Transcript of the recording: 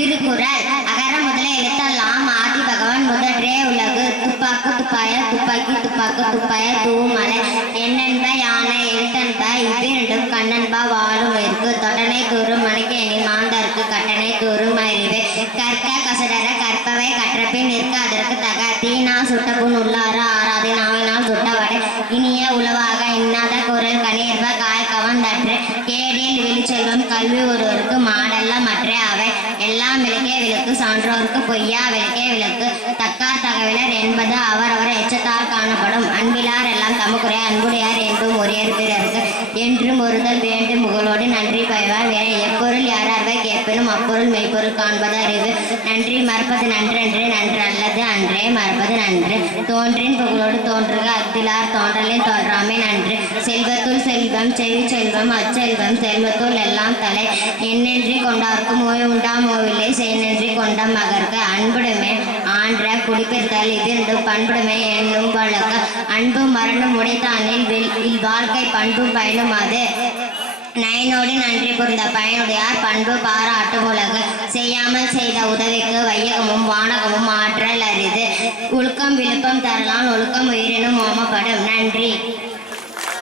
திருக்குறள். அகர முதல எழுத்தெல்லாம் ஆதி பகவான் முதற்றே உலகு. துப்பாக்கு துப்பாய துப்பாக்கி துப்பாக்கு துப்பாய தூமலை. எண்ணென்ப யானை எழுத்தன்ப இவ்விரண்டும் கண்ணன்ப வாழும் இருக்கு. தொட்டனை தூரும் மணிக்கேணி மாந்தருக்கு கட்டணை தூரும் அறிவு. கற்க கசடர கற்பவை கற்றபின் நிற்க அதற்கு தக. தீனா சுட்டபுண் உள்ளார ஆறாது நாவினால் சுட்டவடை. இனிய உளவாக இன்னாத குரல் கனியர்வ காய் கவர்ந்தற்று. கேடில் விழிச்செல்வம் கல்வி ஒருவருக்கு மாடல்ல மற்றே அவை. எல்லாம் விளக்கே விளக்கு சான்றோருக்கு பொய்யா விளக்கே விளக்கு. தக்கார் தகவலர் என்பது அவரவர் எச்சத்தால் காணப்படும். அன்பிலார் எல்லாம் தமக்குறைய அன்புடையார் என்றும் ஒரேர் பிறருக்கு என்றும் ஒருதல் வேண்டும் புகழோடு நன்றி பயவார் வேற. எப்பொருள் யாரார்வை கேட்பினும் அப்பொருள் மெய்ப்பொருள் காண்பது அறிவு. நன்றி மறப்பது நன்றன்று நன்று அல்லது அன்றே மறப்பது நன்று. தோன்றின் புகழோடு தோன்றுக அத்திலார் தோன்றலின் தோன்றாமை நன்று. செல்வத்துள் செல்வம் செவி செல்வம் அச்செல்வம் செல்வத்துள் எல்லாம் தலை. எண்ணென்றி கொண்டார்க்கும் ஓய் உண்டாம் ஓவில்லை செய்நன்றி கொண்ட மகற்கு. அன்புடைமை ஆன்ற குடிப்பித்தல் இவ்விரண்டு பண்புடைமை என்னும் வழக்கு. அன்பு மரணம் உடைத்தானில் வாழ்க்கை பண்பும் பயனும் அது. நயனோடு நன்றி புரிந்த பயனுடையார் பண்பு பாராட்டும் உலகு. செய்யாமல் செய்த உதவிக்கு வையகமும் வானகமும் ஆற்றல் அரிது. ஒழுக்கம் விழுப்பம் தரலான் ஒழுக்கம் உயிரினும் ஓமப்படும். நன்றி.